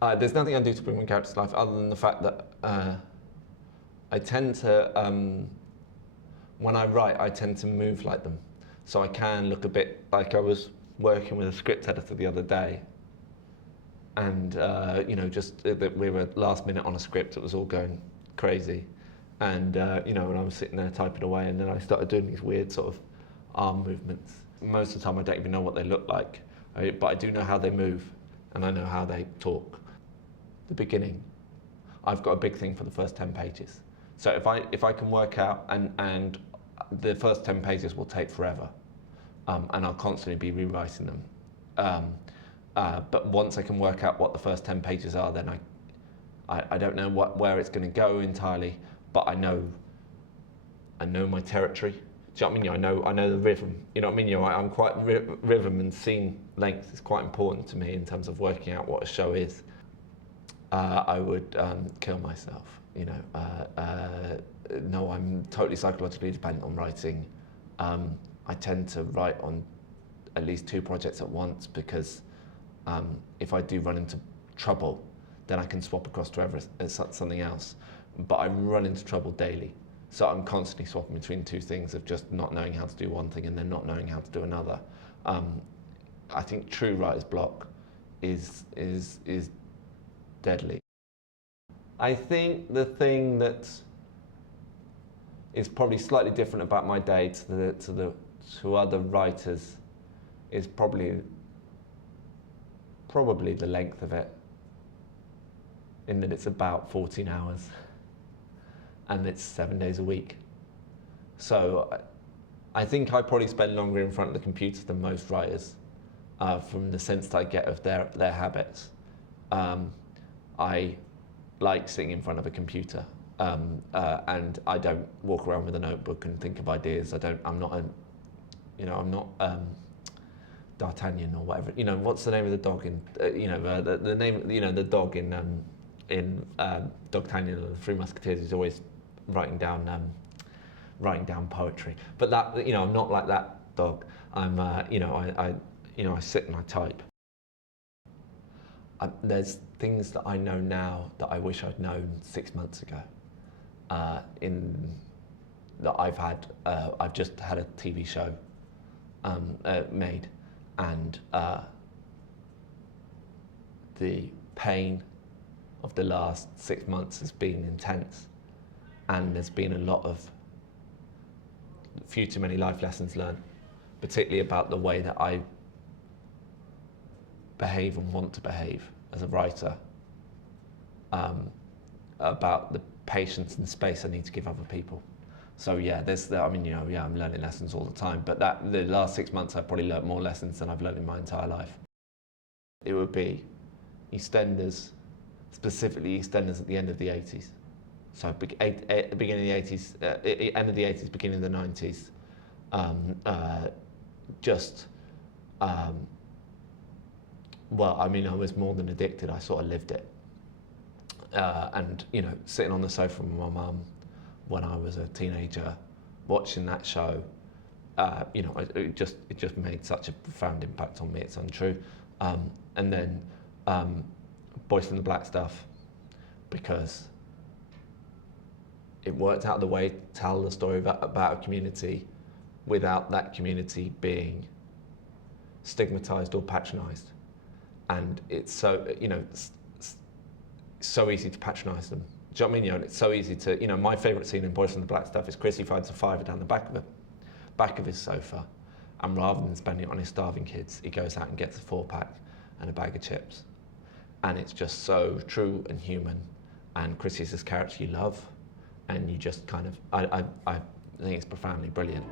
There's nothing I do to bring my characters to life other than the fact that I tend to, when I write, I tend to move like them. So I can look a bit like I was working with a script editor the other day, and we were last minute on a script. It was all going crazy, and and I was sitting there typing away, and then I started doing these weird sort of arm movements. Most of the time, I don't even know what they look like, but I do know how they move, and I know how they talk. The beginning, I've got a big thing for the first 10 pages. So if I can work out, and the first 10 pages will take forever, and I'll constantly be rewriting them. But once I can work out what the first 10 pages are, then I don't know where it's going to go entirely, but I know my territory. Do you know what I mean? I know the rhythm. You know what I mean? I'm quite rhythm and scene length is quite important to me in terms of working out what a show is. I would kill myself. No, I'm totally psychologically dependent on writing. I tend to write on at least 2 projects at once because if I do run into trouble, then I can swap across to something else. But I run into trouble daily. So I'm constantly swapping between 2 things of just not knowing how to do one thing and then not knowing how to do another. I think true writer's block is deadly. I think the thing that is probably slightly different about my day to other writers is probably the length of it, in that it's about 14 hours and it's 7 days a week. So I think I probably spend longer in front of the computer than most writers, from the sense that I get of their habits. I like sitting in front of a computer, and I don't walk around with a notebook and think of ideas. I'm not D'Artagnan or whatever. What's the name of the dog in? The name. The dog in Dogtanian or the Three Musketeers is always writing down poetry. But that, I'm not like that dog. I'm, I sit and I type. There's things that I know now that I wish I'd known 6 months ago. I've just had a TV show made, and the pain of the last 6 months has been intense, and there's been a lot of few too many life lessons learned, particularly about the way that I behave and want to behave as a writer, about the patience and space I need to give other people. So yeah, I'm learning lessons all the time, but the last 6 months I've probably learned more lessons than I've learned in my entire life. It would be EastEnders, specifically EastEnders at the end of the 80s. So at the beginning of the 80s, end of the 80s, beginning of the 90s. I was more than addicted, I sort of lived it. And sitting on the sofa with my mum when I was a teenager, watching that show, it just made such a profound impact on me, it's untrue. And then Boys from the Black Stuff, because it worked out the way to tell the story about a community without that community being stigmatized or patronized. And it's so, so easy to patronize them. Do you know what I mean? It's so easy to, my favorite scene in Boys from the Black Stuff is Chrissy finds a fiver down the back of his sofa, and rather than spending it on his starving kids, he goes out and gets a 4-pack and a bag of chips. And it's just so true and human. And Chrissy's this character you love, and you just kind of, I think it's profoundly brilliant.